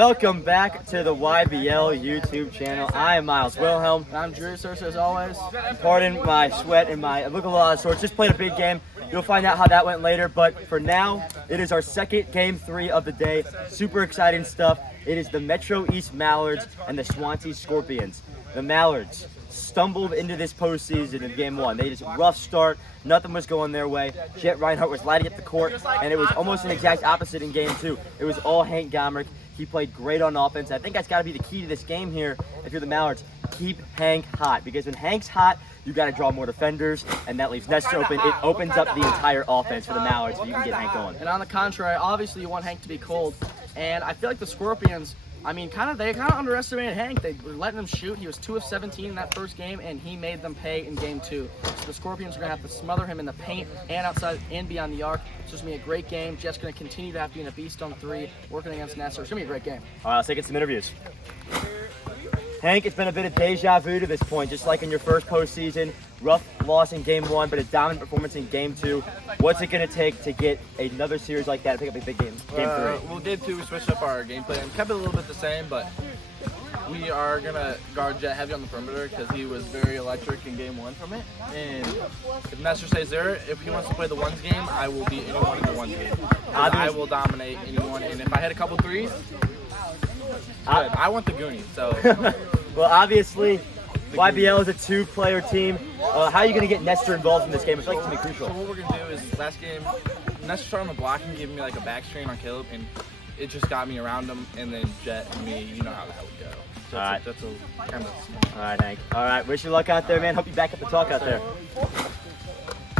Welcome back to the YBL YouTube channel. I am Miles Wilhelm. And I'm Drew Sursa as always. Pardon my sweat and I look a lot of sorts. Just played a big game. You'll find out how that went later, but for now, it is our second game 3 of the day. Super exciting stuff. It is the Metro East Mallards and the Swansea Scorpions. The Mallards stumbled into this postseason in game 1. They just rough start. Nothing was going their way. Jet Reinhardt was lighting up the court, and it was almost an exact opposite in game 2. It was all Hank Gomrich. He played great on offense. I think that's got to be the key to this game here. If you're the Mallards, keep Hank hot, because when Hank's hot, you got to draw more defenders, and that leaves Nestor open. It opens up the entire offense for the Mallards if you can get Hank going. And on the contrary, obviously you want Hank to be cold, and I feel like the Scorpions, they kind of underestimated Hank. They were letting him shoot. He was 2 of 17 in that first game, and he made them pay in game 2. So the Scorpions are going to have to smother him in the paint and outside and beyond the arc. It's just going to be a great game. Jet's going to continue to have to be in a beast on 3, working against Nestor. It's going to be a great game. All right, let's take some interviews. Hank, it's been a bit of deja vu to this point, just like in your first postseason. Rough loss in game 1, but a dominant performance in game 2. What's it going to take to get another series like that and pick up a big game, game 3? Well, game 2, we switched up our gameplay and kept it a little bit the same, but we are going to guard Jet heavy on the perimeter because he was very electric in game 1 from it. And if Nestor stays there, if he wants to play the ones game, I will beat anyone in the ones game. I will dominate anyone, and if I hit a couple threes, good. I want the Goonies, so. Well, obviously, YBL is a 2-player team. How are you going to get Nestor involved in this game? I feel like it's going to be crucial. So what we're going to do is, last game, Nestor started on the block and giving me like a back screen on Caleb, and it just got me around him, and then Jet and me, you know how that would go. So all right. That's a kind of. All right, Hank. All right, wish you luck out there, man. Hope you back up the talk out there.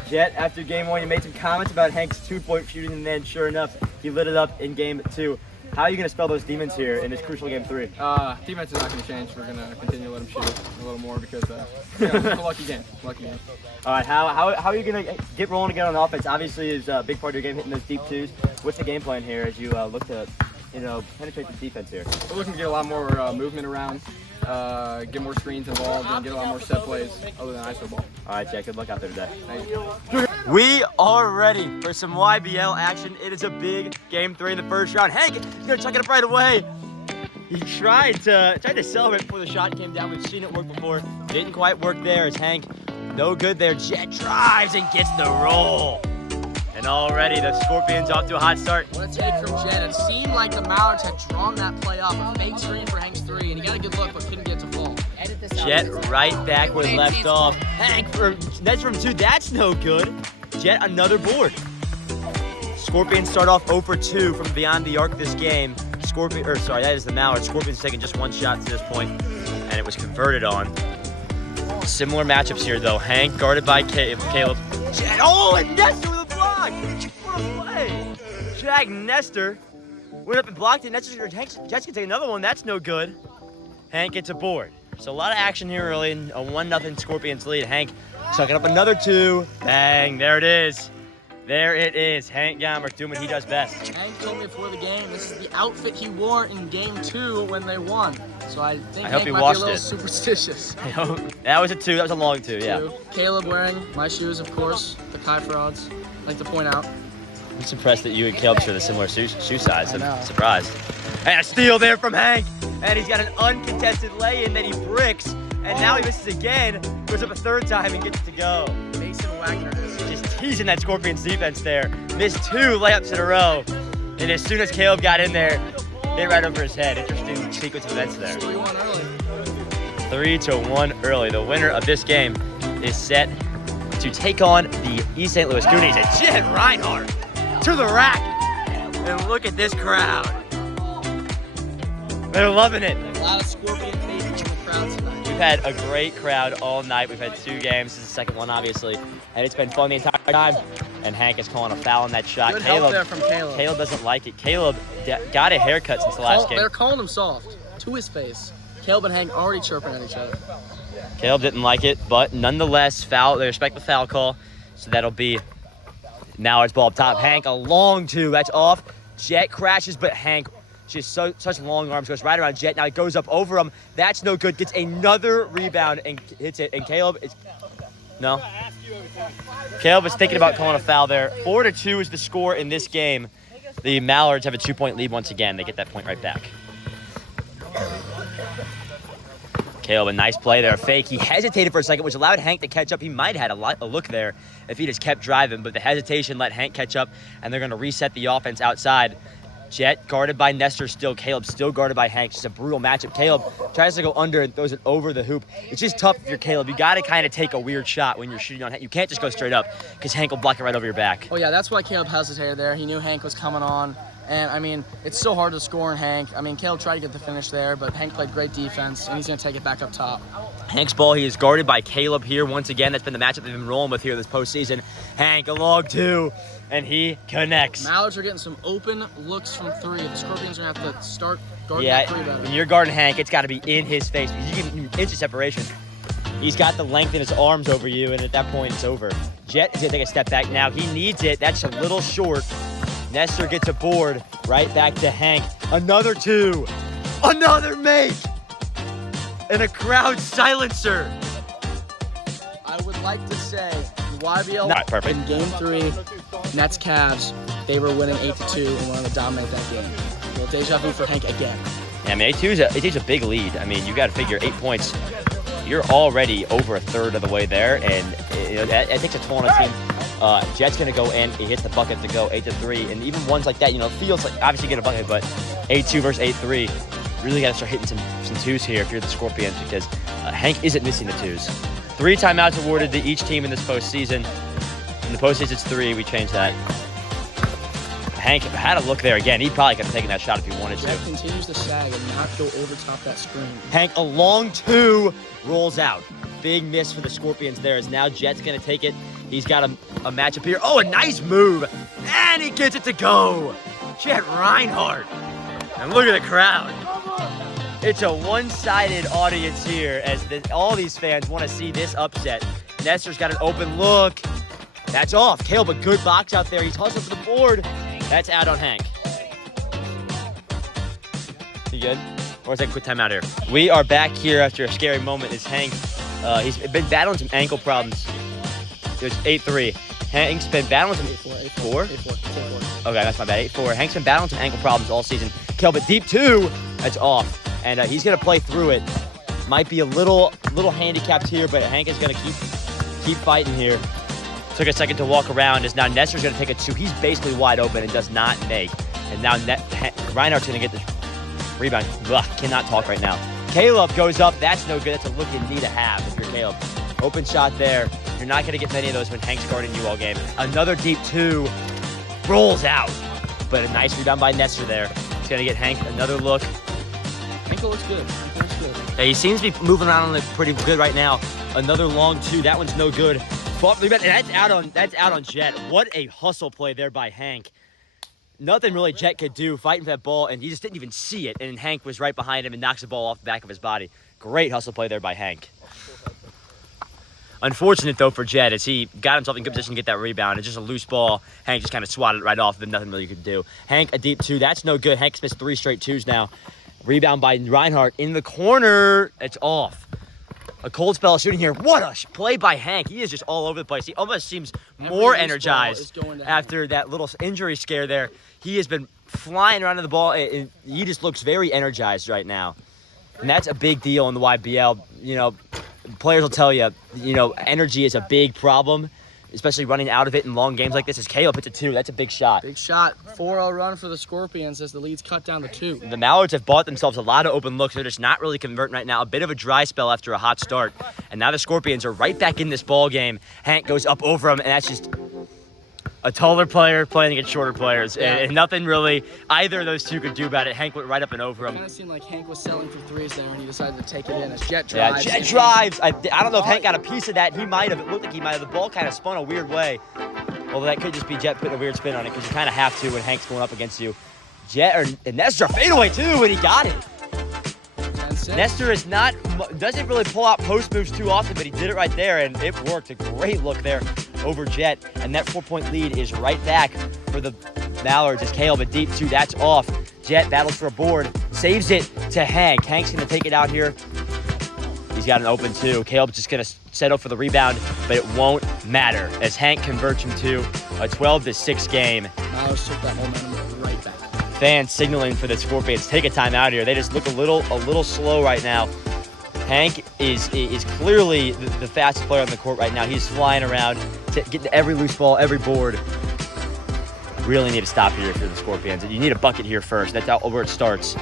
Jet, after game 1, you made some comments about Hank's 2-point shooting, and then sure enough, he lit it up in game 2. How are you going to spell those demons here in this crucial game 3? Defense is not going to change. We're going to continue to let him shoot a little more because it's a lucky game. Lucky game. All right, how are you going to get rolling again on offense? Obviously, is a big part of your game hitting those deep 2s. What's the game plan here as you look to, penetrate the defense here? We're looking to get a lot more movement around, get more screens involved, and get a lot more set plays other than ISO ball. All right, Jack, good luck out there today. Thank you. We are ready for some YBL action. It is a big game 3 in the first round. Hank, he's gonna chuck it up right away. He tried to celebrate before the shot came down. We've seen it work before. Didn't quite work there as Hank, no good there. Jet drives and gets the roll. And already the Scorpions off to a hot start. What a take from Jet. It seemed like the Mallards had drawn that play off. A fake screen for Hank's 3, and he got a good look but couldn't get to fall. Jet right back where he left off. Hank, that's from 2. That's no good. Jet another board. Scorpions start off 0 for 2 from beyond the arc this game. That is the Mallards. Scorpions taking just 1 shot to this point, and it was converted on. Similar matchups here though. Hank guarded by Caleb. Jet, and Nestor with a block. What a play. Jack Nestor went up and blocked it. Jet's gonna take another one. That's no good. Hank gets a board. So a lot of action here early in a 1-0 Scorpions lead. Hank sucking up another 2. Bang, there it is. There it is. Hank Gomrich doing what he does best. Hank told me before the game, this is the outfit he wore in game 2 when they won. So I think hope Hank he might washed be a little it. superstitious. That was a 2. That was a long 2, yeah. Caleb wearing my shoes, of course, the Kai Frauds. I'd like to point out. I'm just impressed that you and Caleb share the similar shoe size. I know. I'm surprised. And a steal there from Hank. And he's got an uncontested lay-in that he bricks. And now he misses again. Goes up a 3rd time and gets it to go. Mason Wagner is Just teasing that Scorpions defense there. Missed 2 layups in a row. And as soon as Caleb got in there, hit right over his head. Interesting sequence of events there. 3-1 early. The winner of this game is set to take on the East St. Louis Goonies. And Jet Reinhardt to the rack. And look at this crowd. They're loving it. a lot of Scorpion faces in the crowd tonight. We've had a great crowd all night. We've had 2 games. This is the second one, obviously. And it's been fun the entire time. And Hank is calling a foul on that shot. Good help there from Caleb. Caleb doesn't like it. Caleb got a haircut since the last game. They're calling him soft to his face. Caleb and Hank already chirping at each other. Caleb didn't like it, but nonetheless, foul. They respect the foul call. So that'll be Mallards ball up top. Hank, a long 2. That's off. Jet crashes, but Hank just such long arms, goes right around Jet. Now he goes up over him. That's no good. Gets another rebound and hits it. And Caleb is no. Caleb is thinking about calling a foul there. 4-2 is the score in this game. The Mallards have a 2-point lead once again. They get that point right back. Caleb, a nice play there. Fake. He hesitated for a second, which allowed Hank to catch up. He might have had a look there if he just kept driving, but the hesitation let Hank catch up, and they're going to reset the offense outside. Jet guarded by Nestor still. Caleb still guarded by Hank. Just a brutal matchup. Caleb tries to go under and throws it over the hoop. It's just tough if you're Caleb. You got to kind of take a weird shot when you're shooting on Hank. You can't just go straight up because Hank will block it right over your back. Oh, yeah, that's why Caleb hesitated there. He knew Hank was coming on. And, I mean, it's so hard to score in Hank. I mean, Caleb tried to get the finish there, but Hank played great defense, and he's going to take it back up top. Hank's ball, he is guarded by Caleb here once again. That's been the matchup they've been rolling with here this postseason. Hank, a log two, and he connects. Mallards are getting some open looks from three. The Scorpions are going to have to start guarding that three better. When you're guarding Hank, it's got to be in his face. You give him an inch of separation. He's got the length in his arms over you, and at that point, it's over. Jet is going to take a step back now. He needs it. That's a little short. Nestor gets a board. Right back to Hank. Another two. Another make. And a crowd silencer. I would like to say YBL Not perfect. in Game 3, Nets Cavs, they were winning 8-2 and wanted to dominate that game. Well, deja vu for Hank again. Yeah, I mean, 8-2 is a big lead. I mean, you got to figure 8 points. You're already over a third of the way there, and that takes a toll on a team. Jet's going to go in. He hits the bucket to go 8-3, and even ones like that, it feels like obviously you get a bucket, but 8-2 versus 8-3, really got to start hitting some twos here if you're the Scorpions, because Hank isn't missing the twos. 3 timeouts awarded to each team in this postseason. In the postseason, it's 3. We changed that. Hank had a look there again. He probably could have taken that shot if he wanted to. Jet continues to sag and not go over top that screen. Hank, a long 2, rolls out. Big miss for the Scorpions there, as now Jet's going to take it. He's got a matchup here. Oh, a nice move. And he gets it to go. Jet Reinhardt. And look at the crowd. It's a one-sided audience here as all these fans want to see this upset. Nestor's got an open look. That's off. Caleb, a good box out there. He's hustling for the board. That's out on Hank. You good? Or is that a quick timeout here? We are back here after a scary moment. It's Hank. He's been battling some ankle problems. It's 8-3. Hank's been battling some... 8-4? 8-4. Okay, that's my bad. 8-4. Hank's been battling some ankle problems all season. Caleb, a deep 2. That's off. And he's going to play through it. Might be a little handicapped here, but Hank is going to keep fighting here. Took a second to walk around, as now Nestor's going to take a 2. He's basically wide open and does not make. And now Reinhardt's going to get the rebound. Ugh, cannot talk right now. Caleb goes up. That's no good. That's a look you need to have if you're Caleb. Open shot there. You're not going to get many of those when Hank's guarding you all game. Another deep 2. Rolls out. But a nice rebound by Nestor there. He's going to get Hank another look. Ankle looks good. Yeah, he seems to be moving around pretty good right now. Another long 2. That one's no good. And that's out on Jet. What a hustle play there by Hank. Nothing really Jet could do fighting for that ball, and he just didn't even see it. And Hank was right behind him and knocks the ball off the back of his body. Great hustle play there by Hank. Unfortunate, though, for Jet, as he got himself in good position to get that rebound. It's just a loose ball. Hank just kind of swatted it right off. Then nothing really could do. Hank, a deep 2. That's no good. Hank's missed 3 straight 2s now. Rebound by Reinhardt in the corner. It's off. A cold spell of shooting here. What a play by Hank. He is just all over the place. He almost seems more energized after that little injury scare there. He has been flying around to the ball, and he just looks very energized right now. And that's a big deal in the YBL. Players will tell you, energy is a big problem, especially running out of it in long games like this. As Caleb hits a 2, that's a big shot. Big shot. 4-0 run for the Scorpions as the lead's cut down to 2. The Mallards have bought themselves a lot of open looks. They're just not really converting right now. A bit of a dry spell after a hot start. And now the Scorpions are right back in this ball game. Hank goes up over him, and that's just a taller player playing against shorter players. Yeah. And nothing really either of those two could do about it. Hank went right up and over him. It kind of seemed like Hank was selling for 3s there, and he decided to take it in as Jet drives. Yeah, Jet drives. I don't know if Hank got a piece of that. He might have. It looked like he might have. The ball kind of spun a weird way. Although that could just be Jet putting a weird spin on it, because you kind of have to when Hank's going up against you. And Nestor fadeaway too, and he got it. Nestor doesn't really pull out post moves too often, but he did it right there, and it worked. A great look there over Jet, and that 4-point lead is right back for the Mallards as Caleb, a deep 2, that's off. Jet battles for a board, saves it to Hank. Hank's going to take it out here. He's got an open 2. Caleb's just going to settle for the rebound, but it won't matter as Hank converts him to a 12-6 game. Mallards took that momentum right back. fans signaling for the Scorpions take a timeout here. They just look a little slow right now. Hank is clearly the fastest player on the court right now. He's flying around, getting to every loose ball, every board. Really need to stop here for the Scorpions. You need a bucket here first. That's where it starts.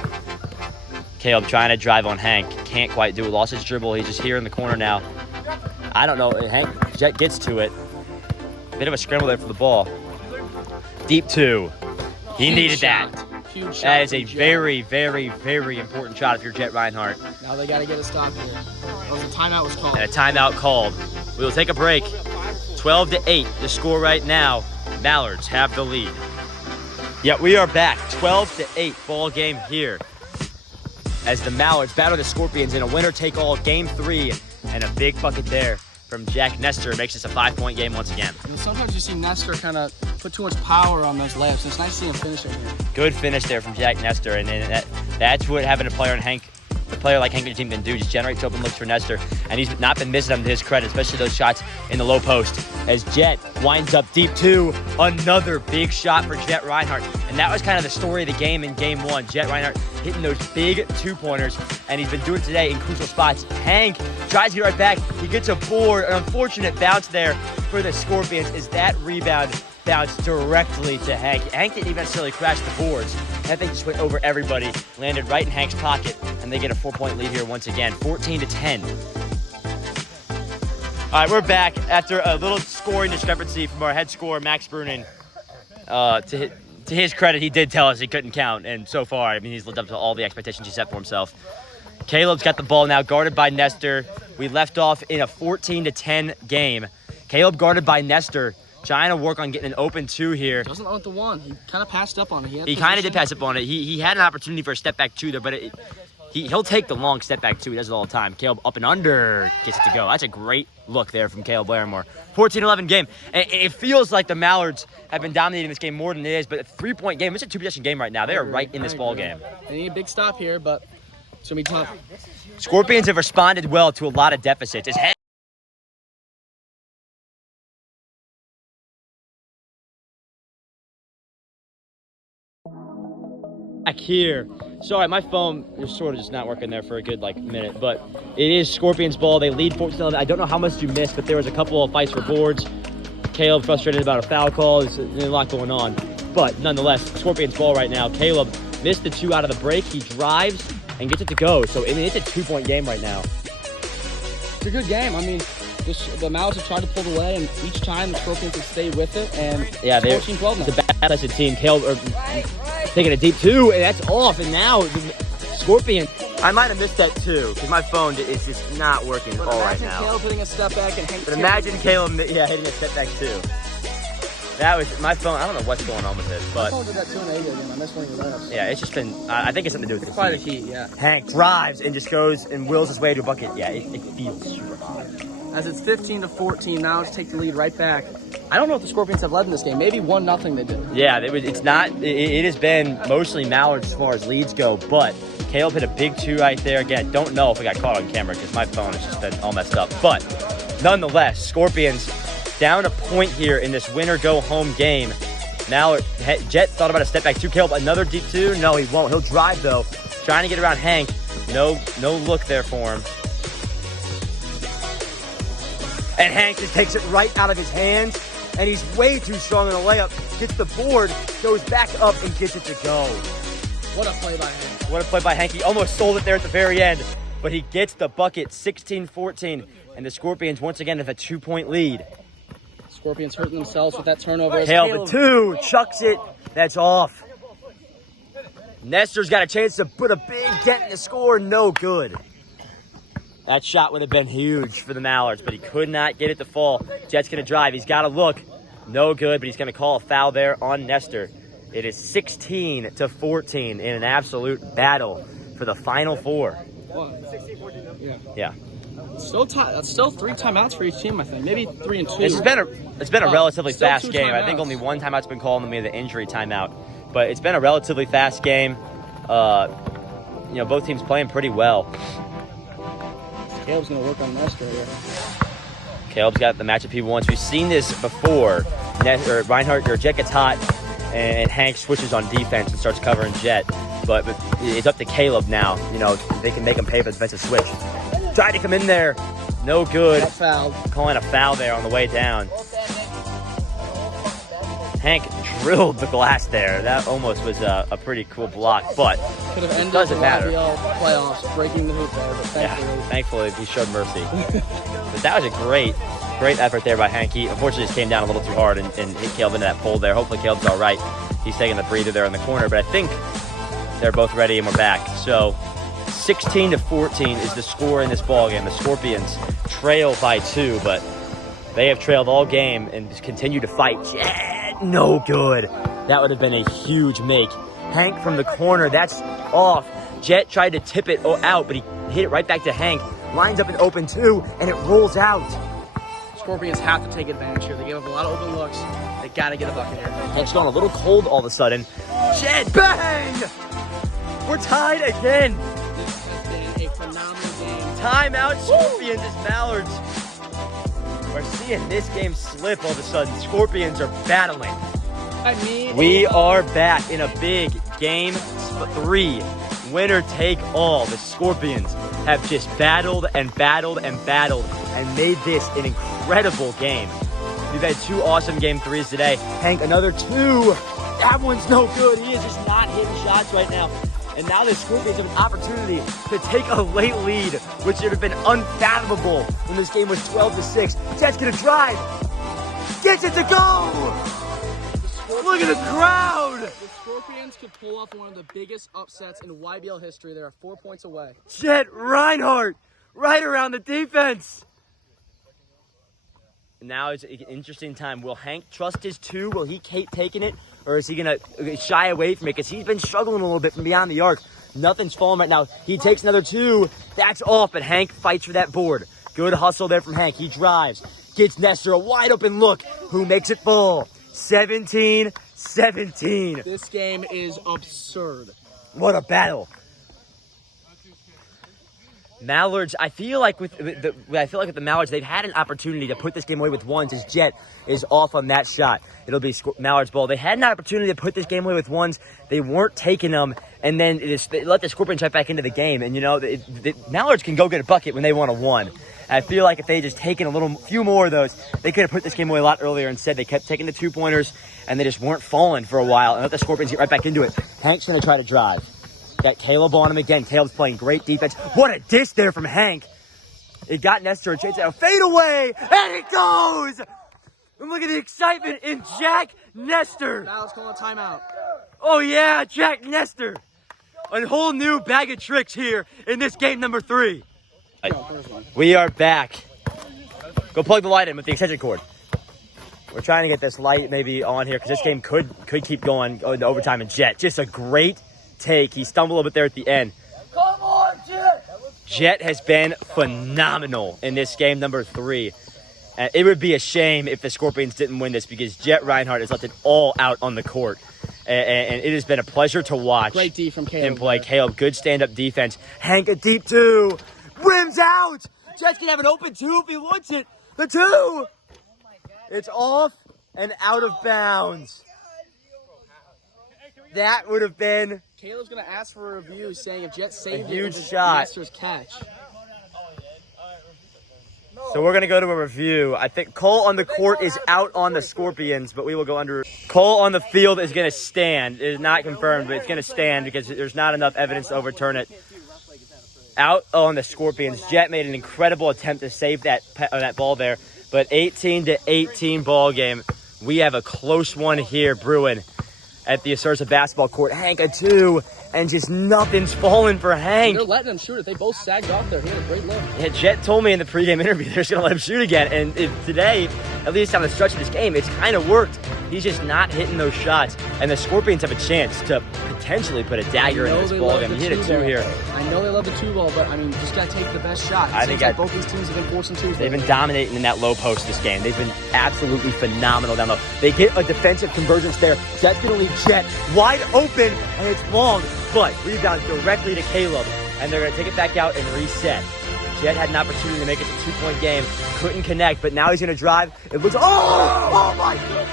Caleb trying to drive on Hank. Can't quite do it. Lost his dribble. He's just here in the corner now. I don't know. Jet gets to it. Bit of a scramble there for the ball. Deep two. He needed that. Huge shot. That is a very, very, very important shot if you're Jet Reinhardt. Now they got to get a stop here. A timeout was called. And a timeout called. We will take a break. 12-8, the score right now. Mallards have the lead. Yeah, we are back. 12-8 ball game here. As the Mallards battle the Scorpions in a winner-take-all game 3. And a big bucket there from Jack Nestor makes this a 5-point game once again. Sometimes you see Nestor kind of put too much power on those layups. It's nice to see him finish it here. Good finish there from Jack Nestor, and that's what having a player like Hank on your team can do. Just generates open looks for Nestor, and he's not been missing them to his credit, especially those shots in the low post. As Jet winds up deep two, another big shot for Jet Reinhardt, and that was kind of the story of the game in game 1. Jet Reinhardt hitting those big 2-pointers, and he's been doing it today in crucial spots. Hank tries to get right back. He gets a board, an unfortunate bounce there for the Scorpions as that rebound bounced directly to Hank. Hank didn't even necessarily crash the boards. That thing just went over everybody, landed right in Hank's pocket, and they get a 4-point lead here once again, 14-10. All right, we're back after a little scoring discrepancy from our head scorer, Max Brunin. To his credit, he did tell us he couldn't count, and so far, I mean, he's lived up to all the expectations he set for himself. Caleb's got the ball now, guarded by Nestor. We left off in a 14-10 game. Caleb guarded by Nestor, trying to work on getting an open 2 here. Doesn't want the 1. He kind of passed up on it. He kind of did pass up on it. He had an opportunity for a step back 2 there, but he'll take the long step back 2. He does it all the time. Caleb up and under gets it to go. That's a great look there from Caleb Larimore. 14-11 game. And it feels like the Mallards have been dominating this game more than it is, but a 3-point game. It's a 2-possession game right now. They are right in this ball game. They need a big stop here, but it's going to be tough. Scorpions have responded well to a lot of deficits. Back here. Sorry, my phone is sort of just not working there for a good minute, but it is Scorpions ball. They lead 14-11. I don't know how much you missed, but there was a couple of fights for boards. Caleb frustrated about a foul call. There's a lot going on, but nonetheless, Scorpions ball right now. Caleb missed the 2 out of the break. He drives and gets it to go. So I mean, it's a 2-point game right now. It's a good game. I mean, the Mallards have tried to pull away, and each time the Scorpions have stayed with it. And yeah, it's 14-12 now. It's a bad team. Caleb taking a deep 2, and that's off. And now the Scorpion. I might have missed that too, because my phone is just not working at all right now. Imagine Caleb hitting a step back and Hank. But imagine Caleb, hitting a step back too. That was my phone. I don't know what's going on with it, but. My phone did that too in the game. I missed one of your layups. Yeah, it's just been. I think it's something to do with it's probably the heat. Yeah. Hank drives and just goes and wills his way to a bucket. Yeah, it feels super hot. As it's 15-14, now to take the lead right back. I don't know if the Scorpions have led in this game. Maybe 1-0 they did. Yeah, it's not. It has been mostly Mallards as far as leads go, but Caleb hit a big 2 right there. Again, don't know if it got caught on camera because my phone has just been all messed up. But nonetheless, Scorpions down a point here in this winner-go-home game. Jet thought about a step back 2. Caleb, another deep 2. No, he won't. He'll drive though, trying to get around Hank. No look there for him. And Hank just takes it right out of his hands, and he's way too strong on the layup. Gets the board, goes back up, and gets it to go. What a play by Hank. What a play by Hank. He almost sold it there at the very end, but he gets the bucket, 16-14, and the Scorpions once again have a 2-point lead. Scorpions hurting themselves with that turnover. Caleb, 2, chucks it. That's off. Nestor's got a chance to put a big dent in the score. No good. That shot would have been huge for the Mallards, but he could not get it to fall. Jet's going to drive. He's got to look. No good, but he's going to call a foul there on Nestor. It is 16-14 in an absolute battle for the Final Four. 16-14. Yeah. Still 3 timeouts for each team, I think. Maybe 3 and 2. It's been a relatively fast game. Timeouts. I think only 1 timeout's been called, and maybe the injury timeout. But it's been a relatively fast game. Both teams playing pretty well. Caleb's going to work on Nestor here. Caleb's got the matchup he wants. We've seen this before. Reinhardt or Jet gets hot. and Hank switches on defense and starts covering Jet. But it's up to Caleb now. You know, they can make him pay for the defensive switch. Tried to come in there. No good. Got fouled. Calling a foul there on the way down. Hank drilled the glass there. That almost was a pretty cool block, but Could have ended doesn't the matter. YBL playoffs, breaking the hoop there, but Yeah, thankfully he showed mercy. But that was a great effort there by Hank. He unfortunately just came down a little too hard and hit Caleb into that pole there. Hopefully Caleb's all right. He's taking the breather there in the corner, but I think they're both ready and we're back. So 16-14 is the score in this ball game. The Scorpions trail by 2, but they have trailed all game and continue to fight. Jet, no good. That would have been a huge make. Hank from the corner, that's off. Jet tried to tip it out, but he hit it right back to Hank. Lines up in open 2, and it rolls out. Scorpions have to take advantage here. They gave up a lot of open looks. They got to get a bucket here. Hank's gone a little cold all of a sudden. Jet, bang! We're tied again. This has been a phenomenal game. Timeout, Scorpions as Mallards. We're seeing this game slip all of a sudden. Scorpions are battling. We are back in a big game 3. Winner take all. The Scorpions have just battled and battled and battled and made this an incredible game. We've had 2 awesome game 3s today. Hank, another 2. That one's no good. He is just not hitting shots right now. And now the Scorpions have an opportunity to take a late lead, which would have been unfathomable when this game was 12-6. Jet's gonna drive. Gets it to go. Look at the crowd. The Scorpions could pull off one of the biggest upsets in YBL history. They are 4 points away. Jet Reinhardt right around the defense. Now it's an interesting time. Will Hank trust his 2? Will he keep taking it? Or is he going to shy away from it? Because he's been struggling a little bit from beyond the arc. Nothing's falling right now. He takes another 2. That's off, but Hank fights for that board. Good hustle there from Hank. He drives. Gets Nestor a wide open look. Who makes it fall? 17-17. This game is absurd. What a battle. Mallards, I feel like with the Mallards, they've had an opportunity to put this game away with ones as Jet is off on that shot. It'll be Mallards' ball. They had an opportunity to put this game away with ones. They weren't taking them, and then they let the Scorpions right back into the game. And, you know, the Mallards can go get a bucket when they want a 1. I feel like if they just taken a few more of those, they could have put this game away a lot earlier. Instead, they kept taking the 2-pointers, and they just weren't falling for a while, and let the Scorpions get right back into it. Hank's going to try to drive. Got Caleb on him again. Caleb's playing great defense. What a dish there from Hank. It got Nestor a chance at a fadeaway, and it goes! And look at the excitement in Jack Nestor. Now let's call a timeout. Oh, yeah, Jack Nestor. A whole new bag of tricks here in this game number 3. We are back. Go plug the light in with the extension cord. We're trying to get this light maybe on here because this game could keep going into overtime. And Jet, just a great take. He stumbled a little bit there at the end. Come on, Jet! Jet has been phenomenal in this game number 3. And it would be a shame if the Scorpions didn't win this because Jet Reinhardt has left it all out on the court. And it has been a pleasure to watch. Great D from Caleb. Him play. Caleb, good stand-up defense. Hank, a deep 2. Rims out. Jet's going to have an open 2 if he wants it. The 2. It's off and out of bounds. That would have been Caleb's going to ask for a review saying if Jet saved a huge it, it was shot. Nestor's catch. So we're going to go to a review. I think Cole on the court is out on the Scorpions, but we will go under. Cole on the field is going to stand. It is not confirmed, but it's going to stand because there's not enough evidence to overturn it. Out on the Scorpions. Jet made an incredible attempt to save that ball there, but 18-18 ball game. We have a close one here brewing at the Asursa basketball court. Hank, a 2, and just nothing's falling for Hank. They're letting him shoot it. They both sagged off there. He had a great look. Yeah, Jet told me in the pregame interview they're just going to let him shoot again. And today, at least on the stretch of this game, it's kind of worked. He's just not hitting those shots. And the Scorpions have a chance to potentially put a dagger in this ball game. He hit a 2 here. I know they love the 2 ball, but I mean, just got to take the best shot. I think both these teams have been forcing 2s. They've been dominating in that low post this game. They've been absolutely phenomenal down low. They get a defensive convergence there. That's going to leave Jet wide open, and it's long. But rebound directly to Caleb, and they're going to take it back out and reset. Jet had an opportunity to make it a 2-point game. Couldn't connect, but now he's going to drive. It looks, oh my goodness!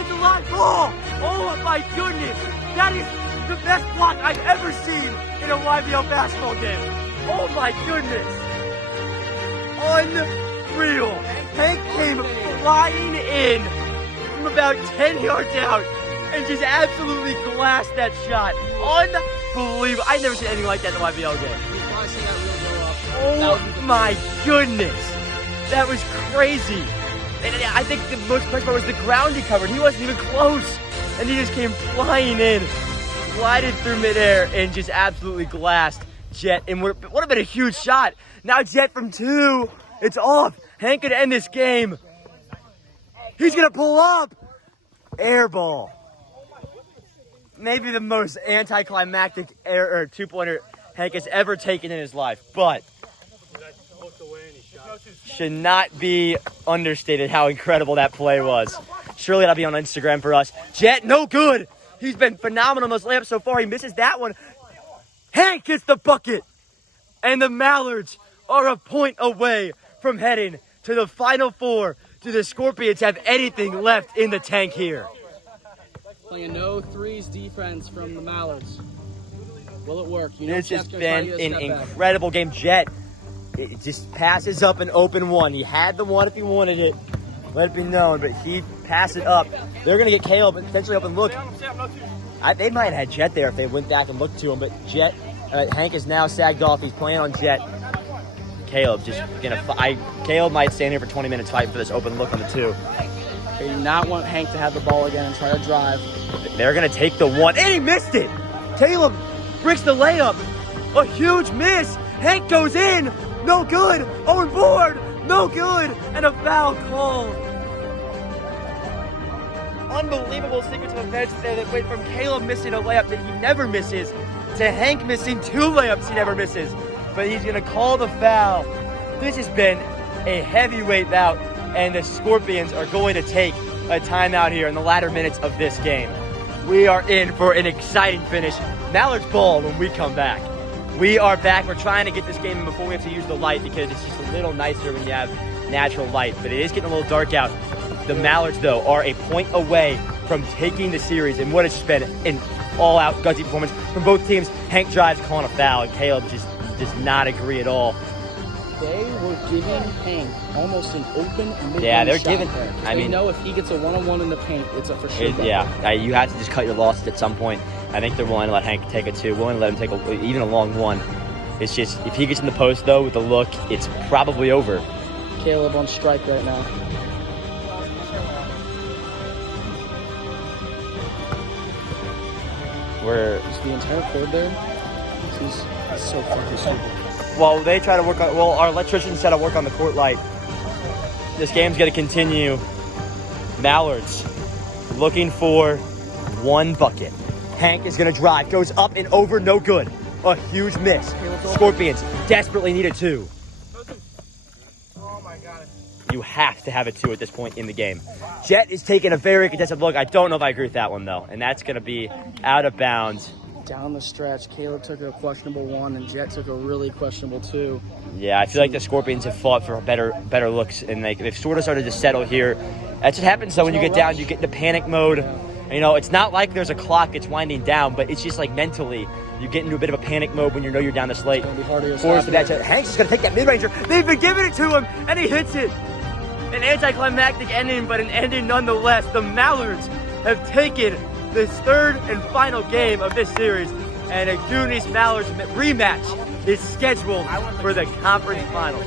It's a live ball! Oh my goodness! That is the best block I've ever seen in a YBL basketball game. Oh my goodness! Unreal. Hank came flying in from about 10 yards out and just absolutely glassed that shot. Unbelievable. I've never seen anything like that in a YBL game. Oh my goodness. That was crazy. And I think the most impressive part was the ground he covered. He wasn't even close. And he just came flying in, glided through midair, and just absolutely glassed Jet. And would have been a huge shot. Now Jet from 2. It's off. Hank could end this game. He's going to pull up. Air ball. Maybe the most anticlimactic air or two-pointer Hank has ever taken in his life. But should not be understated how incredible that play was. Surely that'll be on Instagram for us. Jet, no good. He's been phenomenal in those layups so far. He misses that one. Hank gets the bucket. And the Mallards are a point away from heading to the Final Four. Do the Scorpions have anything left in the tank here? Playing no threes defense from the Mallards. Will it work? You know, This has Jet's gonna try to been get a an step back. incredible game. Jet, it just passes up an open one. He had the one if he wanted it. Let it be known, but he passed it up. They're going to get Caleb potentially up and look. They might have had Jet there if they went back and looked to him, but Jet, Hank is now sagged off. He's playing on Jet. Caleb just going to Caleb might stand here for 20 minutes fighting for this open look on the 2. They do not want Hank to have the ball again and try to drive. They're going to take the 1, and he missed it. Caleb bricks the layup. A huge miss. Hank goes in. No good. On board. No good. And a foul call. Unbelievable sequence of events there that went from Caleb missing a layup that he never misses to Hank missing 2 layups he never misses. But he's going to call the foul. This has been a heavyweight bout, and the Scorpions are going to take a timeout here in the latter minutes of this game. We are in for an exciting finish. Mallards ball when we come back. We are back. We're trying to get this game in before we have to use the light because it's just a little nicer when you have natural light, but it is getting a little dark out. The Mallards, though, are a point away from taking the series, and what has just been an all-out gutsy performance from both teams. Hank drives, calling a foul, and Caleb just does not agree at all. They were giving Hank almost an open mid-range Yeah, they're shot giving. there. I mean, they know if he gets a one-on-one in the paint, it's a for sure. You have to just cut your losses at some point. I think they're willing to let Hank take a 2, willing to let him take even a long 1. It's just if he gets in the post though with the look, it's probably over. Caleb on strike right now. Just the entire court there. This is so fucking stupid. Well, they try to work on. Well, our electricians try to work on the court light. This game's going to continue. Mallards looking for 1 bucket. Hank is going to drive, goes up and over, no good. A huge miss. Scorpions desperately need a 2. Oh my god. You have to have a 2 at this point in the game. Jet is taking a very contested look. I don't know if I agree with that one though, and that's going to be out of bounds. Down the stretch, Caleb took a questionable 1, and Jet took a really questionable 2. Yeah, I feel like the Scorpions have fought for better looks, and they've sort of started to settle here. That's what happens though when you get down. You get into panic mode. Yeah. You know, it's not like there's a clock it's winding down, but it's just like mentally you get into a bit of a panic mode when you know you're down this late. Hank's just going to take that mid-ranger. They've been giving it to him, and he hits it. An anticlimactic ending, but an ending nonetheless. The Mallards have taken this 3rd and final game of this series, and a Goonies Mallards rematch is scheduled for the conference finals.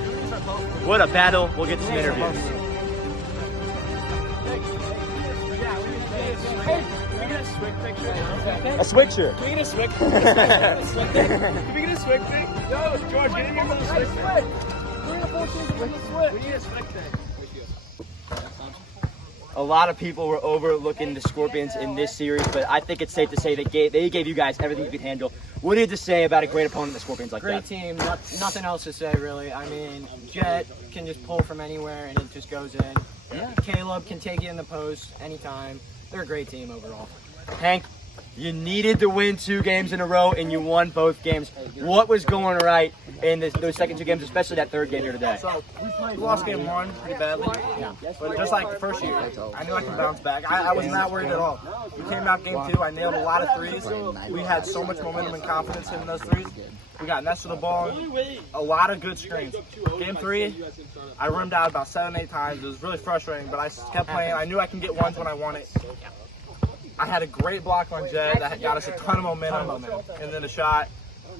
What a battle. We'll get to some interviews. A switcher. Can we get a swig? Can we get a swig thing? Yo, George, get in here with a swig thing. 3 or 4 things with a swig. We need a swig thing. A lot of people were overlooking the Scorpions in this series, but I think it's safe to say that they gave you guys everything you could handle. What do you have to say about a great opponent, the Scorpions, like Great that? team, nothing else to say really. I mean, Jet can just pull from anywhere and it just goes in. Yeah. Caleb can take it in the post anytime. They're a great team overall. Hank, You needed to win 2 games in a row, and you won both games. What was going right in those second 2 games, especially that 3rd game here today? So we lost game 1 pretty badly, but just like the first year, I knew I could bounce back. I was not worried at all. We came out game 2, I nailed a lot of threes. We had so much momentum and confidence in those threes. We got next to the ball, a lot of good screens. Game 3, I rimmed out about 7-8 times. It was really frustrating, but I kept playing. I knew I can get ones when I want it. I had a great block on Jet that got us a ton of momentum, and then a shot.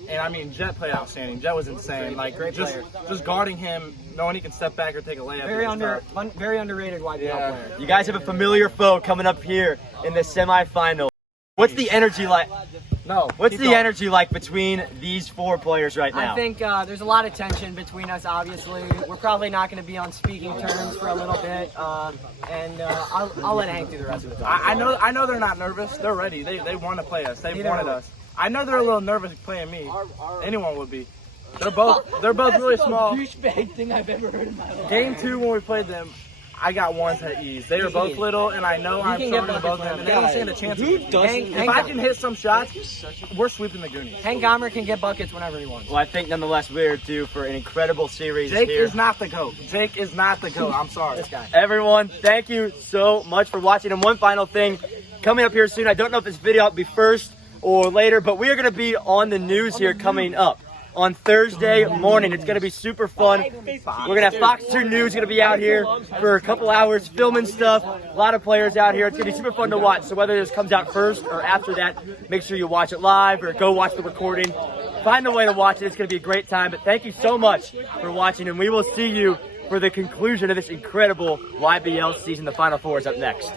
And I mean, Jet played outstanding. Jet was insane. Like just guarding him, knowing he can step back or take a layup. Very underrated YBL player. You guys have a familiar foe coming up here in the semifinal. What's the energy like? What's the energy like between these 4 players right now? I think there's a lot of tension between us, obviously. We're probably not going to be on speaking terms for a little bit, and I'll let Hank do the rest of the talk. I know they're not nervous. They're ready. They want to play us. They've wanted us. I know they're a little nervous playing me. Anyone would be. They're both really small. Douchebag thing I've ever heard in my life. Game 2 when we played them, I got ones at ease. They were both little, and I know I'm throwing to both of them, and they don't stand a chance. If I can hit some shots, we're sweeping the Goonies. Hank Gomer can get buckets whenever he wants. Well, I think nonetheless we're due for an incredible series Jake here. is not the GOAT. Jake is not the GOAT. I'm sorry. This guy. Everyone, thank you so much for watching. And one final thing, coming up here soon, I don't know if this video will be first or later, but we are going to be on the news here coming up on Thursday morning. It's going to be super fun. We're going to have Fox 2 News going to be out here for a couple hours filming stuff. A lot of players out here. It's going to be super fun to watch. So whether this comes out first or after that, make sure you watch it live or go watch the recording. Find the way to watch it. It's going to be a great time. But thank you so much for watching, and we will see you for the conclusion of this incredible YBL season. The Final Four is up next.